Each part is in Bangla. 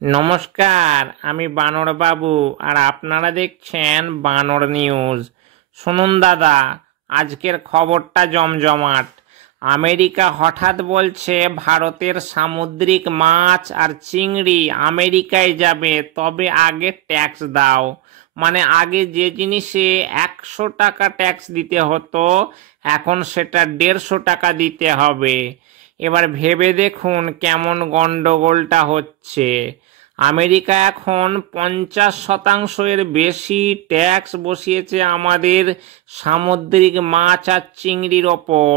নমস্কার, আমি বানর বাবু আর আপনারা দেখছেন বানর নিউজ। শুনুন দাদা, আজকের খবরটা জমজমাট। আমেরিকা হঠাৎ বলছে ভারতের সামুদ্রিক মাছ আর চিংড়ি আমেরিকায় যাবে, তবে আগে ট্যাক্স দাও। মানে আগে যে জিনিসে 100 টাকা ট্যাক্স দিতে হতো, এখন সেটা 150 টাকা দিতে হবে। এবার ভেবে দেখুন কেমন গন্ডগোলটা হচ্ছে। আমেরিকা এখন 50% বেশি ট্যাক্স বসিয়েছে আমাদের সামুদ্রিক মাছ আর চিংড়ির ওপর।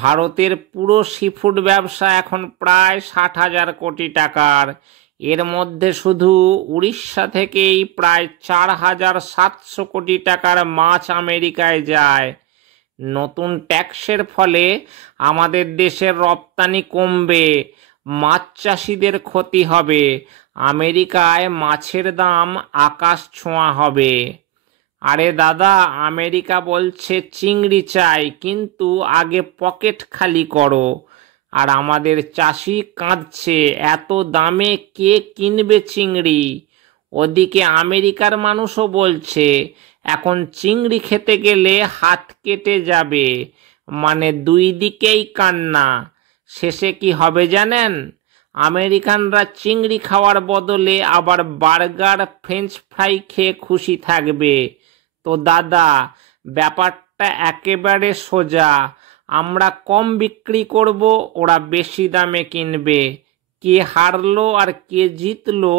ভারতের পুরো সিফুড ব্যবসা এখন প্রায় 60,000 কোটি টাকার। এর মধ্যে শুধু উড়িষ্যা থেকেই প্রায় 4,700 কোটি টাকার মাছ আমেরিকায় যায়। নতুন ট্যাক্সের ফলে আমাদের দেশের রপ্তানি কমবে, মাছ চাষিদের ক্ষতি হবে, আমেরিকায় মাছের দাম আকাশ ছোঁয়া হবে। আরে দাদা, আমেরিকা বলছে চিংড়ি চাই, কিন্তু আগে পকেট খালি করো। আর আমাদের চাষি কাঁদছে, এত দামে কে কিনবে চিংড়ি। ওদিকে আমেরিকার মানুষও বলছে এখন চিংড়ি খেতে গেলে হাত কেটে যাবে। মানে দুই দিকেই কান্না। শেষে কি হবে জানেন? আমেরিকানরা চিংড়ি খাওয়ার বদলে আবার বার্গার ফ্রেঞ্চ ফ্রাই খেয়ে খুশি থাকবে। তো দাদা, ব্যাপারটা একেবারে সোজা। আমরা কম বিক্রি করব, ওরা বেশি দামে কিনবে। কে হারলো আর কে জিতলো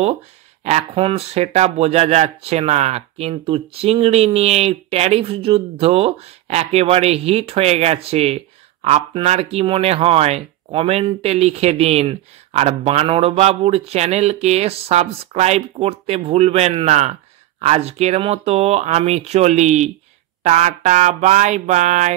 এখন সেটা বোঝা যাচ্ছে না, কিন্তু চিংড়ি নিয়ে এই ট্যারিফ যুদ্ধ একেবারে হিট হয়ে গেছে। আপনার কি মনে হয়? কমেন্টে লিখে দিন। আর বানরবাবুর চ্যানেলকে সাবস্ক্রাইব করতে ভুলবেন না। আজকের মতো আমি চলি। Tata, bye bye.